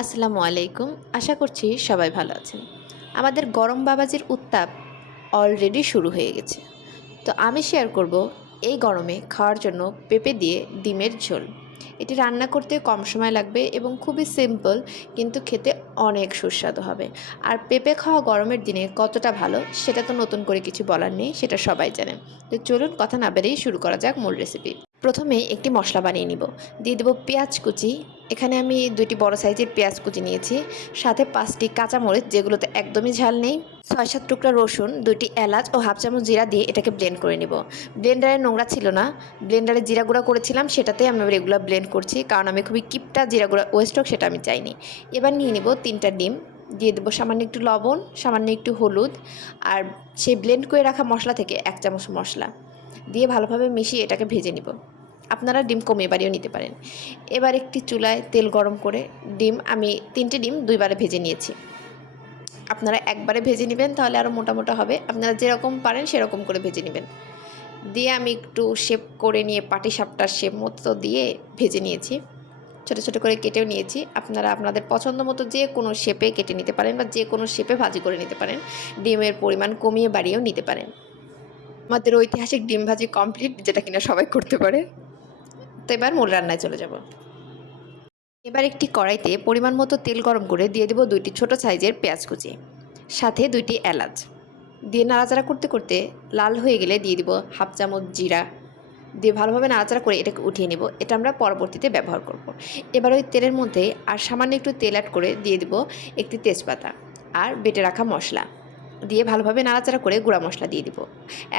আসসালামু আলাইকুম। আশা করছি সবাই ভালো আছেন। আমাদের গরম বাবাজির উত্তাপ অলরেডি শুরু হয়ে গেছে। তো আমি শেয়ার করব এই গরমে খাওয়ার জন্য পেঁপে দিয়ে ডিমের ঝোল। এটি রান্না করতে কম সময় লাগবে এবং খুবই সিম্পল, কিন্তু খেতে অনেক সুস্বাদু হবে। আর পেঁপে খাওয়া গরমের দিনে কতটা ভালো সেটা তো নতুন করে কিছু বলার নেই, সেটা সবাই জানে। তো চলুন কথা না বেরিয়ে শুরু করা যাক মূল রেসিপি। প্রথমে একটি মশলা বানিয়ে নিব। দিয়ে দেবো পেঁয়াজ কুচি। এখানে আমি 2টি বড় সাইজের পেঁয়াজ কুচি নিয়েছি, সাথে 5টি কাঁচামরিচ যেগুলোতে একদমই ঝাল নেই, 6-7 টুকরা রসুন, 2টি এলাচ ও হাফ চামচ জিরা দিয়ে এটাকে ব্লেন্ড করে নিব। ব্লেন্ডারে নোংরা ছিল না, ব্লেন্ডারে জিরা গুঁড়া করেছিলাম, সেটাতেই আমি রেগুলার ব্লেন্ড করছি, কারণ আমি খুবই কিপটা জিরা গুঁড়া ওয়েস্ট হোক সেটা আমি চাইনি। এবার নিয়ে নিব 3টা ডিম। দিয়ে দেবো সামান্য একটু লবণ, সামান্য একটু হলুদ, আর সেই ব্লেন্ড করে রাখা মশলা থেকে 1 চামচ মশলা দিয়ে ভালোভাবে মিশিয়ে এটাকে ভেজে নিব। আপনারা ডিম কমিয়ে বাড়িয়েও নিতে পারেন। এবার একটি চুলায় তেল গরম করে আমি 3টে ডিম 2বারে ভেজে নিয়েছি। আপনারা একবারে ভেজে নেবেন, তাহলে আরও মোটা মোটা হবে। আপনারা যেরকম পারেন সেরকম করে ভেজে নেবেন। দিয়ে আমি একটু শেপ করে নিয়ে পাটিসাপটার শেপ মতো দিয়ে ভেজে নিয়েছি। ছোটো ছোটো করে কেটেও নিয়েছি। আপনারা আপনাদের পছন্দ মতো যে কোনো শেপে কেটে নিতে পারেন বা যে কোনো শেপে ভাজি করে নিতে পারেন। ডিমের পরিমাণ কমিয়ে বাড়িয়েও নিতে পারেন। আমাদের ঐতিহাসিক ডিম ভাজি কমপ্লিট, যেটা কিনা সবাই করতে পারে। তো এবার মূল রান্নায় চলে যাব। এবার একটি কড়াইতে পরিমাণ মতো তেল গরম করে দিয়ে দেবো 2টি ছোট সাইজের পেঁয়াজ কুচি, সাথে 2টি এলাচ। দিয়ে নাড়াচাড়া করতে করতে লাল হয়ে গেলে দিয়ে দিব হাফ চামচ জিরা। দিয়ে ভালোভাবে নাড়াচাড়া করে এটাকে উঠিয়ে নেব। এটা আমরা পরবর্তীতে ব্যবহার করব। এবার ওই তেলের মধ্যে আর সামান্য একটু তেল অ্যাড করে দিয়ে দেব একটি তেজপাতা আর বেটে রাখা মশলা। দিয়ে ভালোভাবে নাড়াচাড়া করে গুঁড়া মশলা দিয়ে দিব।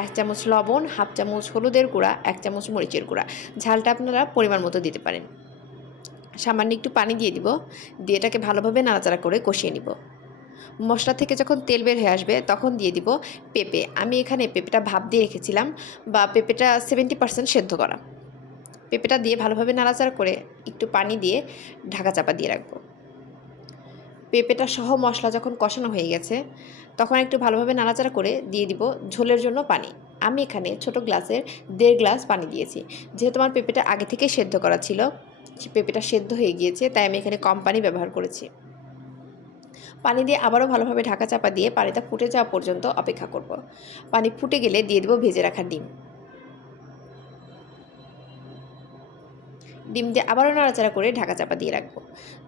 1 চামচ লবণ, হাফ চামচ হলুদের গুঁড়া, 1 চামচ মরিচের গুঁড়া। ঝালটা আপনারা পরিমাণ মতো দিতে পারেন। সামান্য একটু পানি দিয়ে দিব। দিয়ে এটাকে ভালোভাবে নাড়াচাড়া করে কষিয়ে নিব। মশলা থেকে যখন তেল বের হয়ে আসবে তখন দিয়ে দিব পেঁপে। আমি এখানে পেঁপেটা ভাপ দিয়ে রেখেছিলাম, বা পেঁপেটা 70% সেদ্ধ করা। পেঁপেটা দিয়ে ভালোভাবে নাড়াচাড়া করে একটু পানি দিয়ে ঢাকা চাপা দিয়ে রাখবো। পেঁপেটা সহ মশলা যখন কষানো হয়ে গেছে তখন একটু ভালোভাবে নাড়াচাড়া করে দিয়ে দিব ঝোলের জন্য পানি। আমি এখানে ছোট গ্লাসের 1.5 গ্লাস পানি দিয়েছি। যেহেতু আমার পেঁপেটা আগে থেকেই সেদ্ধ করা ছিল, পেঁপেটা সেদ্ধ হয়ে গিয়েছে, তাই আমি এখানে কম পানি ব্যবহার করেছি। পানি দিয়ে আবারও ভালোভাবে ঢাকা চাপা দিয়ে পানিটা ফুটে যাওয়া পর্যন্ত অপেক্ষা করব। পানি ফুটে গেলে দিয়ে দেবো ভেজে রাখা ডিম। ডিম দিয়ে আবারও নাড়াচাড়া করে ঢাকা চাপা দিয়ে রাখবো।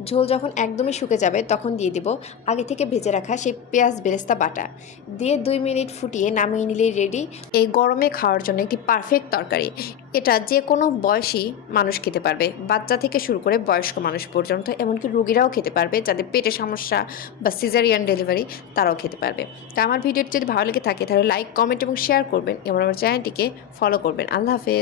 ঝোল যখন একদমই শুকে যাবে তখন দিয়ে দিব আগে থেকে ভেজে রাখা সেই পেঁয়াজ বেরেস্তা বাটা। দিয়ে 2 মিনিট ফুটিয়ে নামিয়ে নিলেই রেডি এই গরমে খাওয়ার জন্য একটি পারফেক্ট তরকারি। এটা যে কোনো বয়সী মানুষ খেতে পারবে, বাচ্চা থেকে শুরু করে বয়স্ক মানুষ পর্যন্ত, এমনকি রোগীরাও খেতে পারবে, যাদের পেটে সমস্যা বা সিজারিয়ান ডেলিভারি তারাও খেতে পারবে। তো আমার ভিডিওটি যদি ভালো লেগে থাকে তাহলে লাইক, কমেন্ট এবং শেয়ার করবেন এবং আমার চ্যানেলটিকে ফলো করবেন। আল্লাহ হাফেজ।